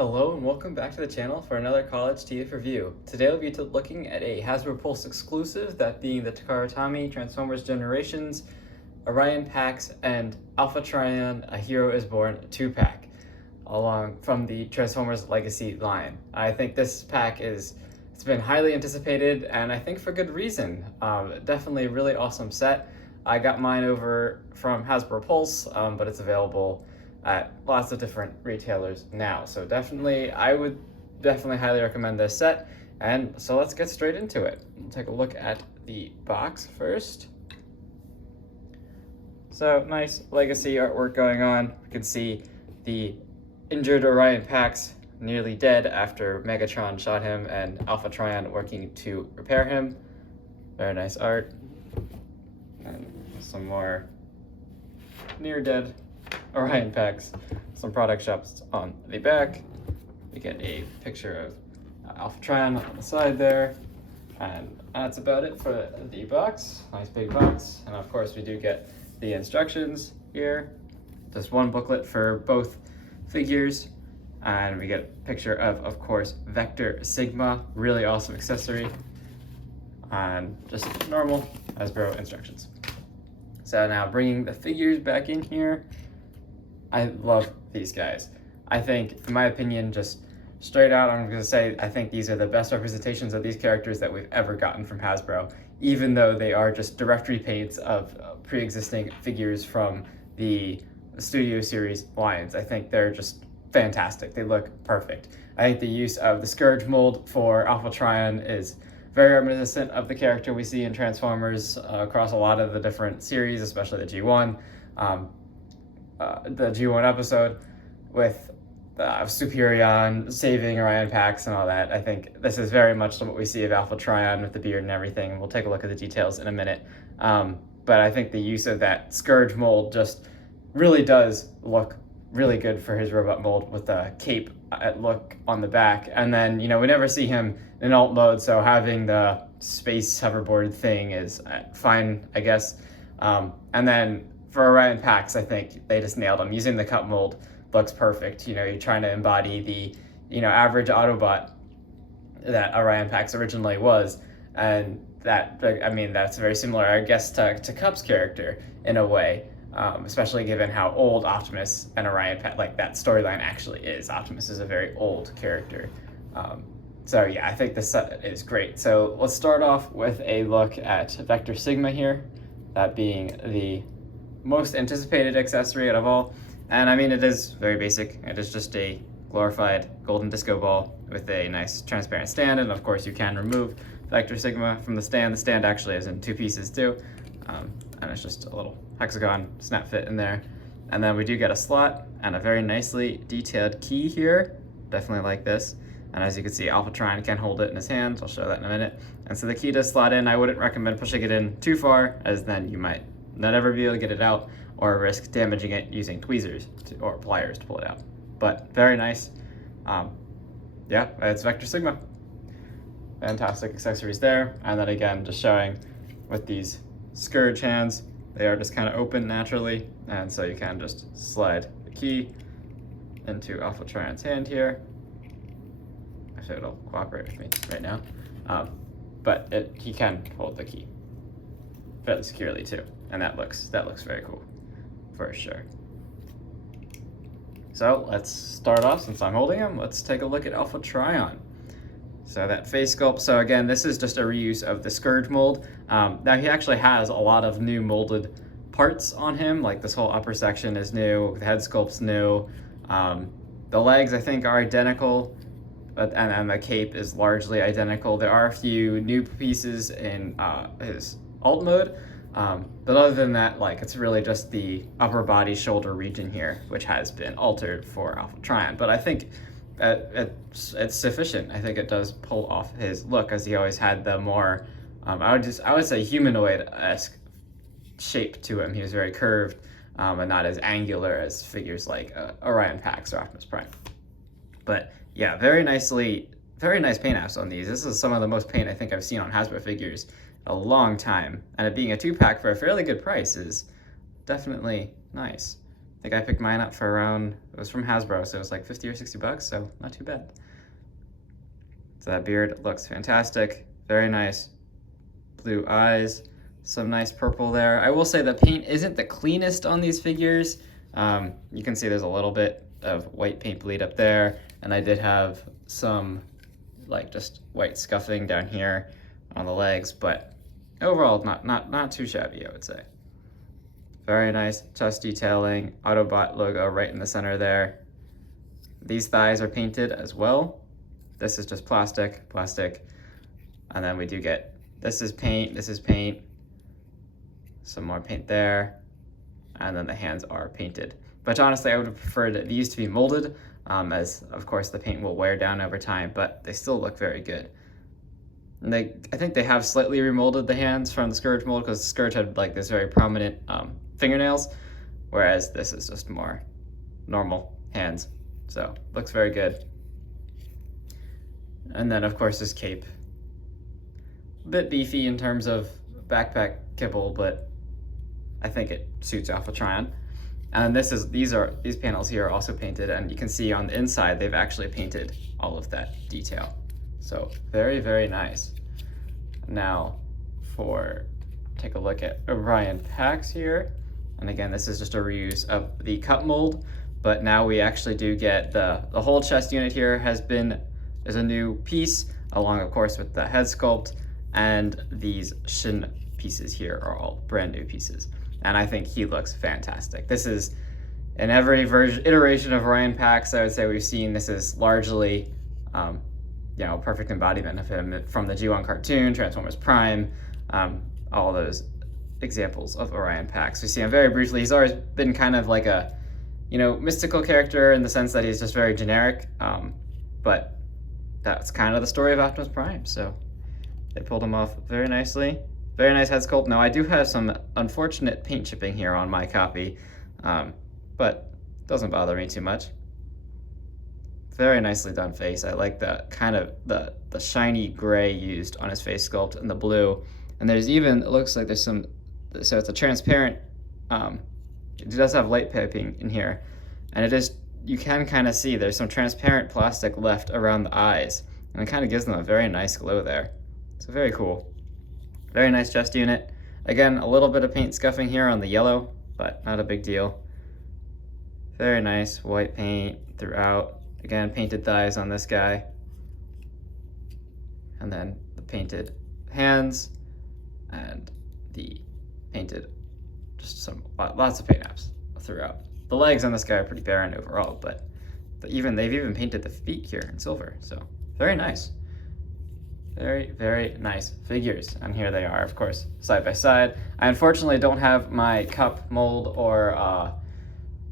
Hello and welcome back to the channel for another CollegeTF review. Today we'll be looking at a Hasbro Pulse exclusive, that being the Takara Transformers Generations, Orion Pax, and Alpha Trion, A Hero is Born 2-pack, along from the Transformers Legacy line. I think this pack it's been highly anticipated, and I think for good reason. Definitely a really awesome set. I got mine over from Hasbro Pulse, but it's available at lots of different retailers now. So I would definitely highly recommend this set. And so let's get straight into it. We'll take a look at the box first. So nice legacy artwork going on. You can see the injured Orion Pax nearly dead after Megatron shot him, and Alpha Trion working to repair him. Very nice art. And some more near dead Orion Pax, some product shops on the back. We get a picture of Alpha Trion on the side there, and that's about it for the box. Nice big box, and of course we do get the instructions here. Just one booklet for both figures, and we get a picture of course, Vector Sigma, really awesome accessory, and just normal Hasbro instructions. So now bringing the figures back in here, I love these guys. I think, in my opinion, just straight out, I'm going to say I think these are the best representations of these characters that we've ever gotten from Hasbro, even though they are just direct repaints of pre-existing figures from the Studio Series lines. I think they're just fantastic. They look perfect. I think the use of the Scourge mold for Alpha Trion is very reminiscent of the character we see in Transformers across a lot of the different series, especially the G1. The G1 episode with Superion saving Orion Pax and all that. I think this is very much what we see of Alpha Trion with the beard and everything. We'll take a look at the details in a minute. But I think the use of that Scourge mold just really does look really good for his robot mold with the cape look on the back. And then, we never see him in alt mode, so having the space hoverboard thing is fine, I guess. And then for Orion Pax, I think they just nailed him. Using the cup mold looks perfect. You're trying to embody the, average Autobot that Orion Pax originally was. And that's very similar, I guess, to Cup's character in a way, especially given how old Optimus and Orion Pax, that storyline actually is. Optimus is a very old character. So yeah, I think this set is great. So let's start off with a look at Vector Sigma here, that being the most anticipated accessory out of all. And it is very basic. It is just a glorified golden disco ball with a nice transparent stand, and of course you can remove Vector Sigma from the stand. The stand actually is in two pieces too, and it's just a little hexagon snap fit in there. And then we do get a slot and a very nicely detailed key here. Definitely like this. And as you can see, Alpha Trion can hold it in his hands. I'll show that in a minute. And so the key does slot in. I wouldn't recommend pushing it in too far, as then you might not ever be able to get it out, or risk damaging it using tweezers or pliers to pull it out. But very nice. Yeah, it's Vector Sigma. Fantastic accessories there. And then again, just showing with these Scourge hands, they are just kind of open naturally. And so you can just slide the key into Alpha Trion's hand here. Actually, it'll cooperate with me right now. But he can hold the key fairly securely too. And that looks very cool, for sure. So let's start off, since I'm holding him, let's take a look at Alpha Trion. So that face sculpt, so again, this is just a reuse of the Scourge mold. Now he actually has a lot of new molded parts on him, like this whole upper section is new, the head sculpt's new. The legs, I think, are identical, and the cape is largely identical. There are a few new pieces in his alt mode. But other than that, it's really just the upper body shoulder region here, which has been altered for Alpha Trion. But I think it's sufficient. I think it does pull off his look, as he always had the more, I would say humanoid-esque shape to him. He was very curved, and not as angular as figures like Orion Pax or Optimus Prime. But yeah, very nice paint apps on these. This is some of the most paint I think I've seen on Hasbro figures a long time, and it being a 2-pack for a fairly good price is definitely nice. I think I picked mine up for around, it was from Hasbro, so it was like 50 or 60 bucks, so not too bad. So that beard looks fantastic, very nice. Blue eyes, some nice purple there. I will say the paint isn't the cleanest on these figures. You can see there's a little bit of white paint bleed up there, and I did have some like just white scuffing down here on the legs, but overall not too shabby, I would say. Very nice chest detailing, Autobot logo right in the center there. These thighs are painted as well. This is just plastic, and then we do get, this is paint, some more paint there, and then the hands are painted. But honestly, I would have preferred these to be molded, as of course the paint will wear down over time, but they still look very good. And I think they have slightly remolded the hands from the Scourge mold, because the Scourge had like this very prominent fingernails, whereas this is just more normal hands. So looks very good. And then of course this cape, a bit beefy in terms of backpack kibble, but I think it suits Alpha Trion. And these panels here are also painted, and you can see on the inside they've actually painted all of that detail. So very, very nice. Now take a look at Orion Pax here. And again, this is just a reuse of the cup mold, but now we actually do get the whole chest unit here is a new piece, along of course with the head sculpt, and these shin pieces here are all brand new pieces. And I think he looks fantastic. This is, in every iteration of Orion Pax I would say we've seen, this is largely perfect embodiment of him from the G1 cartoon, Transformers Prime, all those examples of Orion Pax. We see him very briefly. He's always been kind of like a, mystical character in the sense that he's just very generic, but that's kind of the story of Optimus Prime, so they pulled him off very nicely. Very nice head sculpt. Now I do have some unfortunate paint chipping here on my copy, but doesn't bother me too much. Very nicely done face. I like the kind of the shiny gray used on his face sculpt and the blue. And there's even, it looks like there's some, so it's a transparent, it does have light piping in here. And it is, you can kind of see there's some transparent plastic left around the eyes. And it kind of gives them a very nice glow there. So very cool. Very nice chest unit. Again, a little bit of paint scuffing here on the yellow, but not a big deal. Very nice white paint throughout. Again, painted thighs on this guy. And then the painted hands and the painted, just lots of paint apps throughout. The legs on this guy are pretty barren overall, but they've even painted the feet here in silver, so very nice. Very, very nice figures. And here they are, of course, side by side. I unfortunately don't have my cup mold or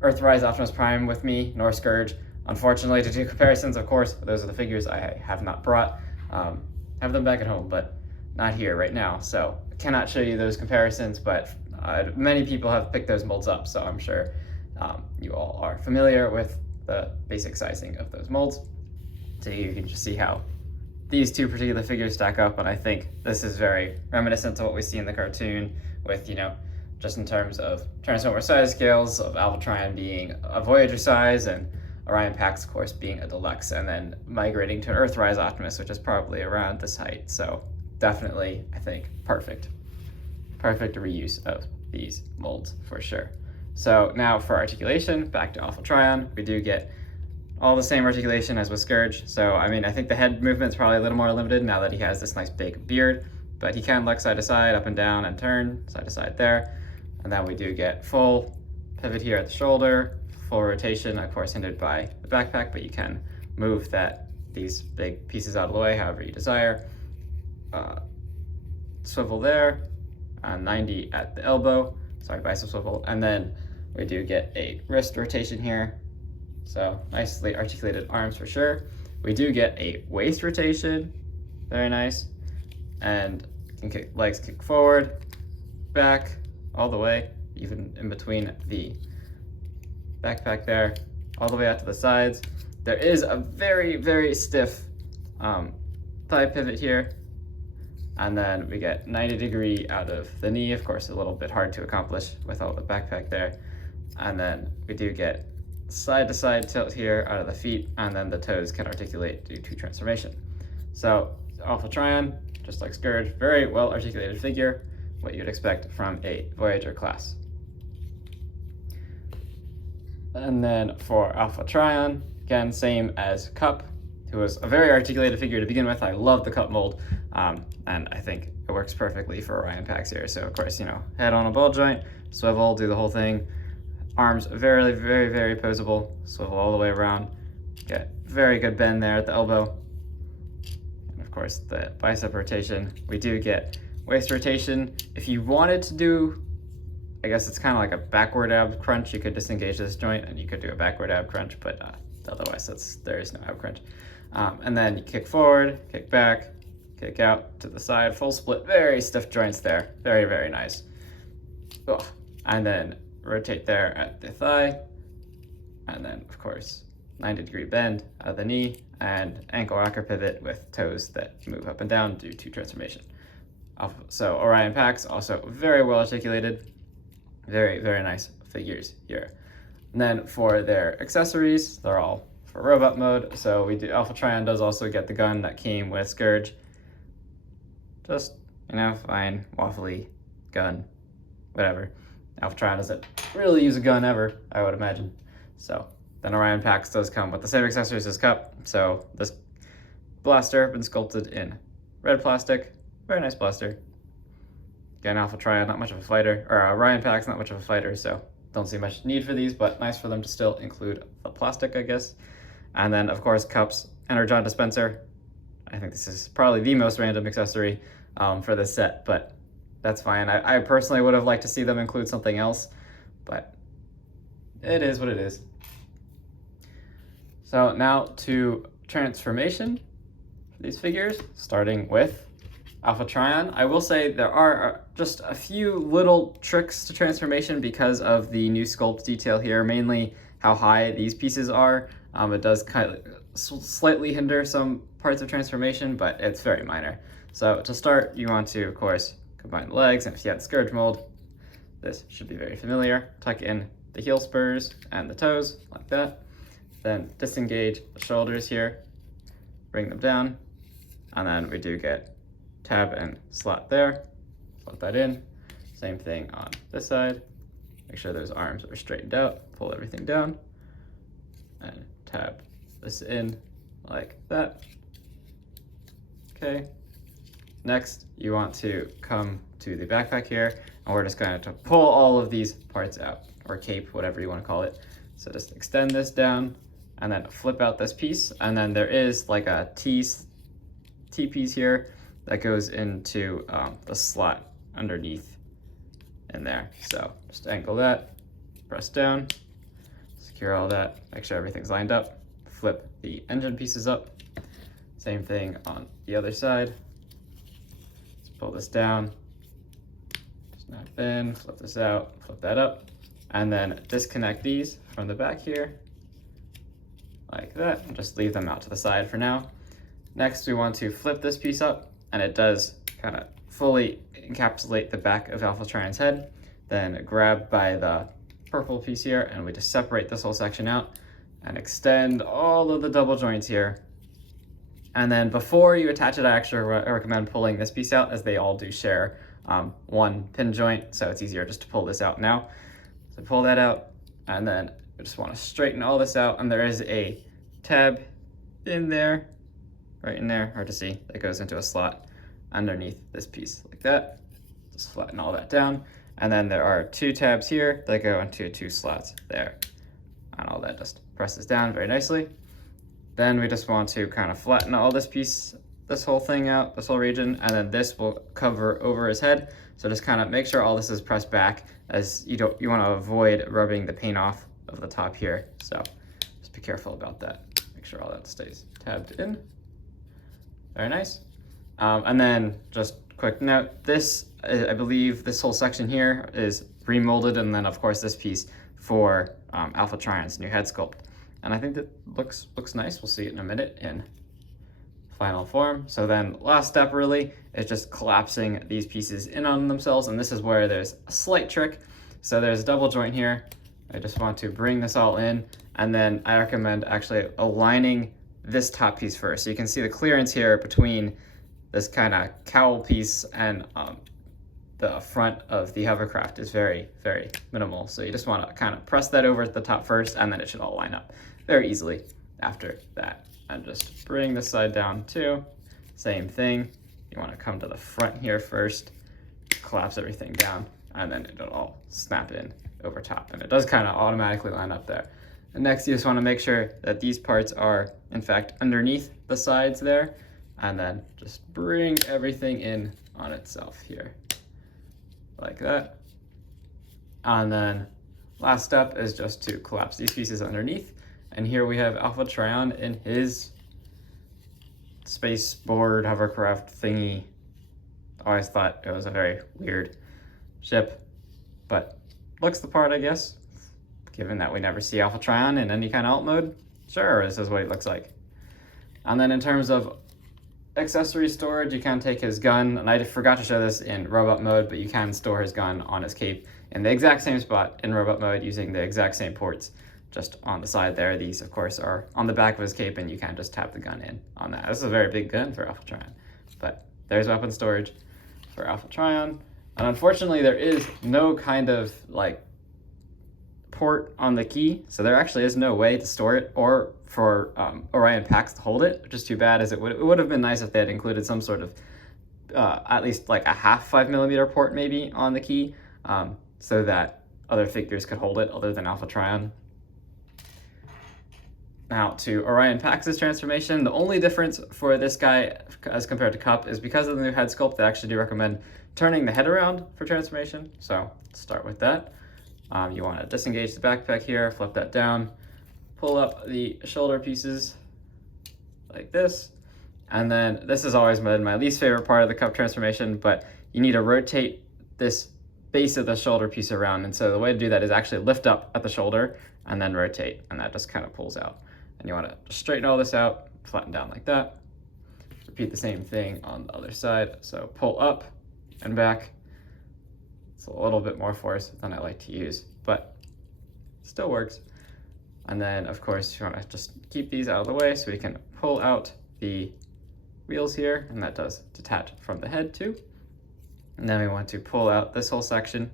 Earthrise Optimus Prime with me, nor Scourge. Unfortunately, to do comparisons, of course, those are the figures I have not brought. Have them back at home, but not here right now. So I cannot show you those comparisons, but many people have picked those molds up, so I'm sure you all are familiar with the basic sizing of those molds. So you can just see how these two particular figures stack up, and I think this is very reminiscent to what we see in the cartoon with, just in terms of Transformer size scales, of Alpha Trion being a Voyager size, and Orion Pax, of course, being a deluxe, and then migrating to an Earthrise Optimus, which is probably around this height. So definitely, I think, perfect reuse of these molds for sure. So now for articulation, back to Alpha Trion, we do get all the same articulation as with Scourge. So, I think the head movement's probably a little more limited now that he has this nice big beard, but he can look side to side, up and down, and turn side to side there. And then we do get full pivot here at the shoulder, full rotation, of course hindered by the backpack, but you can move these big pieces out of the way however you desire. Swivel there, 90 at the elbow, bicep swivel, and then we do get a wrist rotation here. So nicely articulated arms for sure. We do get a waist rotation, very nice. And legs kick forward, back, all the way, even in between the backpack there, all the way out to the sides. There is a very, very stiff thigh pivot here. And then we get 90-degree out of the knee, of course, a little bit hard to accomplish with all the backpack there. And then we do get side to side tilt here out of the feet, and then the toes can articulate due to transformation. So Alpha Trion, just like Scourge, very well articulated figure, what you'd expect from a Voyager class. And then for Alpha Trion, again, same as Cup, who was a very articulated figure to begin with. I love the Cup mold, and I think it works perfectly for Orion Pax here. So of course, head on a ball joint, swivel, do the whole thing. Arms very, very, very posable, swivel all the way around. Get very good bend there at the elbow. And of course, the bicep rotation. We do get waist rotation. If you wanted to do, I guess it's kind of like a backward ab crunch, you could disengage this joint and you could do a backward ab crunch, but otherwise there is no ab crunch. And then you kick forward, kick back, kick out to the side, full split, very stiff joints there. Very, very nice. Ugh. And then rotate there at the thigh, and then of course 90-degree bend at the knee, and ankle rocker pivot with toes that move up and down due to transformation. So Orion Pax, also very well articulated, very, very nice figures here. And then for their accessories, they're all for robot mode. So Alpha Trion does also get the gun that came with Scourge. Just, fine, waffly gun, whatever. Alpha Trion doesn't really use a gun ever, I would imagine. So then Orion Pax does come with the same accessories as Cup. So this blaster been sculpted in red plastic, very nice blaster. Again, Alpha Trion, not much of a fighter, or Orion Pax, not much of a fighter, so don't see much need for these, but nice for them to still include the plastic, I guess. And then of course Cup's Energon dispenser. I think this is probably the most random accessory for this set, but that's fine. I personally would have liked to see them include something else, but it is what it is. So now to transformation for these figures, starting with Alpha Trion. I will say there are just a few little tricks to transformation because of the new sculpt detail here, mainly how high these pieces are. It does kind of slightly hinder some parts of transformation, but it's very minor. So to start, you want to, of course, combine the legs, and if you had Scourge mold, this should be very familiar. Tuck in the heel spurs and the toes, like that. Then disengage the shoulders here, bring them down, and then we do get tab and slot there. Slot that in. Same thing on this side. Make sure those arms are straightened out, pull everything down, and tab this in like that. Okay. Next, you want to come to the backpack here, and we're just going to pull all of these parts out, or cape, whatever you want to call it. So just extend this down, and then flip out this piece, and then there is like a T-piece here that goes into the slot underneath in there. So just angle that, press down, secure all that, make sure everything's lined up, flip the engine pieces up. Same thing on the other side. Pull this down, snap in, flip this out, flip that up, and then disconnect these from the back here, like that, and just leave them out to the side for now. Next, we want to flip this piece up, and it does kind of fully encapsulate the back of Alpha Trion's head. Then grab by the purple piece here, and we just separate this whole section out, and extend all of the double joints here. And then before you attach it, I actually recommend pulling this piece out, as they all do share one pin joint, so it's easier just to pull this out now. So pull that out, and then we just want to straighten all this out, and there is a tab in there, right in there, hard to see, that goes into a slot underneath this piece, like that. Just flatten all that down, and then there are two tabs here that go into two slots there, and all that just presses down very nicely. Then we just want to kind of flatten all this piece, this whole thing out, this whole region, and then this will cover over his head. So just kind of make sure all this is pressed back, as you want to avoid rubbing the paint off of the top here. So just be careful about that. Make sure all that stays tabbed in. Very nice. And then just quick note, this, I believe this whole section here is remolded, and then of course this piece for Alpha Trion's new head sculpt. And I think that looks nice. We'll see it in a minute in final form. So then last step really is just collapsing these pieces in on themselves, and this is where there's a slight trick. So there's a double joint here, I just want to bring this all in, and then I recommend actually aligning this top piece first. So you can see the clearance here between this kind of cowl piece and the front of the hovercraft is very, very minimal. So you just want to kind of press that over at the top first, and then it should all line up very easily after that. And just bring this side down too. Same thing. You want to come to the front here first, collapse everything down, and then it'll all snap in over top. And it does kind of automatically line up there. And next, you just want to make sure that these parts are, in fact, underneath the sides there. And then just bring everything in on itself here, like that. And then last step is just to collapse these pieces underneath. And here we have Alpha Trion in his space board hovercraft thingy. Always thought it was a very weird ship, but looks the part, I guess. Given that we never see Alpha Trion in any kind of alt mode, sure, this is what he looks like. And then in terms of accessory storage, you can take his gun, and I forgot to show this in robot mode, but you can store his gun on his cape in the exact same spot in robot mode using the exact same ports just on the side there. These, of course, are on the back of his cape, and you can just tap the gun in on that. This is a very big gun for Alpha Trion, but there's weapon storage for Alpha Trion. And unfortunately, there is no kind of like port on the key, so there actually is no way to store it or for Orion Pax to hold it, which is too bad, as it would have been nice if they had included some sort of at least like a half 5mm port maybe on the key, so that other figures could hold it other than Alpha Trion. Now to Orion Pax's transformation, the only difference for this guy as compared to Cup is because of the new head sculpt. They actually do recommend turning the head around for transformation, so let's start with that. You want to disengage the backpack here, flip that down, pull up the shoulder pieces like this, and then this has always been my least favorite part of the Cup transformation, but you need to rotate this base of the shoulder piece around, and so the way to do that is actually lift up at the shoulder and then rotate, and that just kind of pulls out. And you want to straighten all this out, flatten down like that. Repeat the same thing on the other side, so pull up and back. It's a little bit more force than I like to use, but still works. And then, of course, you want to just keep these out of the way so we can pull out the wheels here, and that does detach from the head too. And then we want to pull out this whole section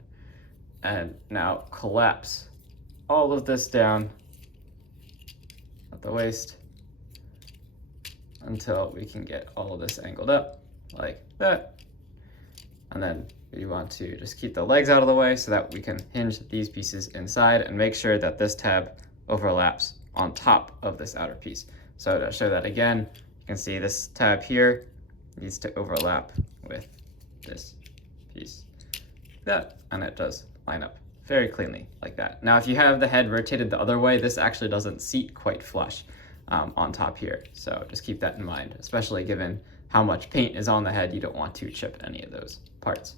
and now collapse all of this down at the waist until we can get all of this angled up like that. And then we want to just keep the legs out of the way so that we can hinge these pieces inside and make sure that this tab overlaps on top of this outer piece. So to show that again, you can see this tab here needs to overlap with this piece like that, and it does line up very cleanly like that. Now, if you have the head rotated the other way, this actually doesn't seat quite flush on top here. So just keep that in mind, especially given how much paint is on the head. You don't want to chip any of those parts.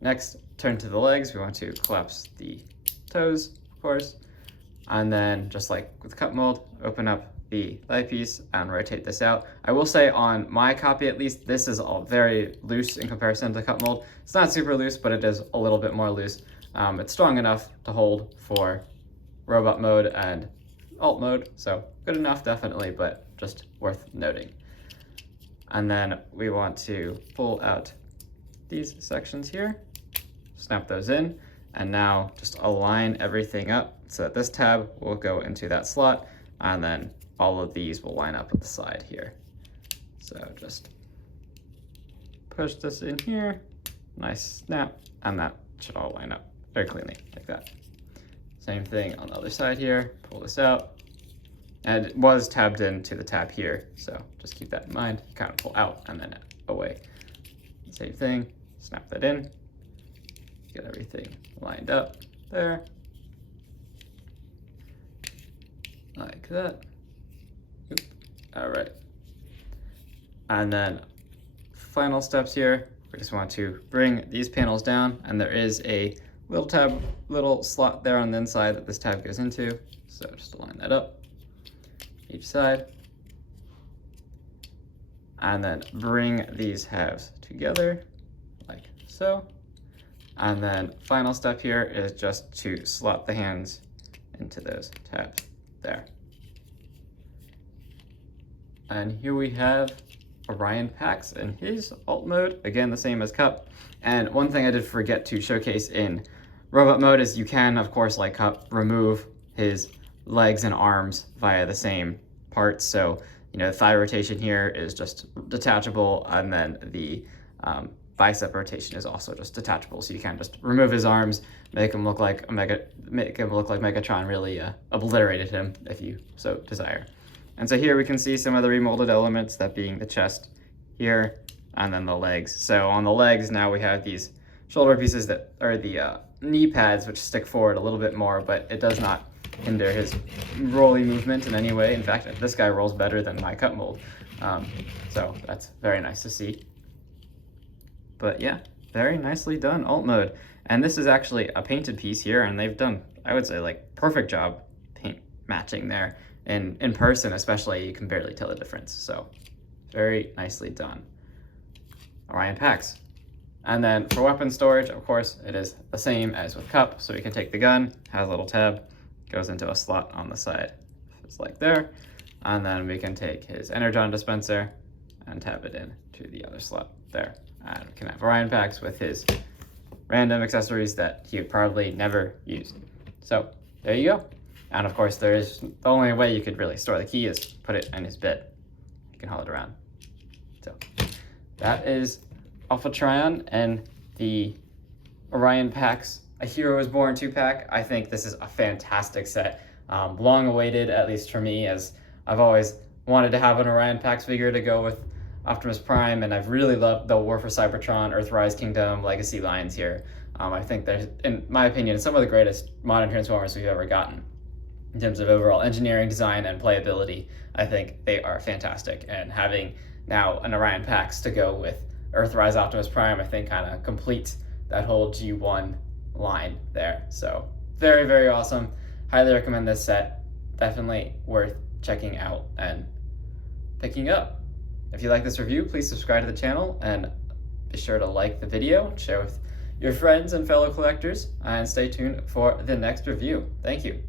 Next, turn to the legs. We want to collapse the toes, of course. And then, just like with Cup mold, open up the thigh piece and rotate this out. I will say on my copy at least, this is all very loose in comparison to Cup mold. It's not super loose, but it is a little bit more loose. It's strong enough to hold for robot mode and alt mode, so good enough definitely, but just worth noting. And then we want to pull out these sections here, snap those in, and now just align everything up so that this tab will go into that slot, and then all of these will line up at the side here. So just push this in here, nice snap, and that should all line up very cleanly like that. Same thing on the other side here, pull this out, and it was tabbed into the tab here, so just keep that in mind. You kind of pull out and then away. Same thing, snap that in, get everything lined up there, like that. Oop. All right. And then final steps here, we just want to bring these panels down, and there is a little slot there on the inside that this tab goes into. So just line that up each side, and then bring these halves together like so. And then final step here is just to slot the hands into those tabs there. And here we have Orion Pax in his alt mode, again the same as Cup. And one thing I did forget to showcase in robot mode is you can, of course, like Cup, remove his legs and arms via the same parts. So, you know, the thigh rotation here is just detachable, and then the bicep rotation is also just detachable. So you can just remove his arms, make him look like Megatron really obliterated him, if you so desire. And so here we can see some of the remolded elements, that being the chest here, and then the legs. So on the legs now we have these shoulder pieces that are the knee pads, which stick forward a little bit more, but it does not hinder his rolly movement in any way. In fact, this guy rolls better than my Cup mold. So that's very nice to see. But yeah, very nicely done alt mode. And this is actually a painted piece here, and they've done, I would say, like perfect job paint matching there. And in person especially, you can barely tell the difference. So very nicely done. Orion Pax. And then for weapon storage, of course, it is the same as with Cup. So we can take the gun, has a little tab, goes into a slot on the side, just like there. And then we can take his Energon dispenser and tab it in to the other slot there. And we can have Orion Pax with his random accessories that he would probably never use. So there you go. And of course, there is the only way you could really store the key is put it in his bed. You can haul it around. So that is Alpha Trion and the Orion Pax A Hero Is Born 2-pack. I think this is a fantastic set. Long awaited, at least for me, as I've always wanted to have an Orion Pax figure to go with Optimus Prime, and I've really loved the War for Cybertron, Earthrise Kingdom, Legacy lines here. I think they're, in my opinion, some of the greatest modern Transformers we've ever gotten. In terms of overall engineering, design, and playability, I think they are fantastic. And having now an Orion Pax to go with Earthrise Optimus Prime, I think kind of completes that whole G1 line there. So very, very awesome. Highly recommend this set. Definitely worth checking out and picking up. If you like this review, please subscribe to the channel and be sure to like the video, share with your friends and fellow collectors, and stay tuned for the next review. Thank you.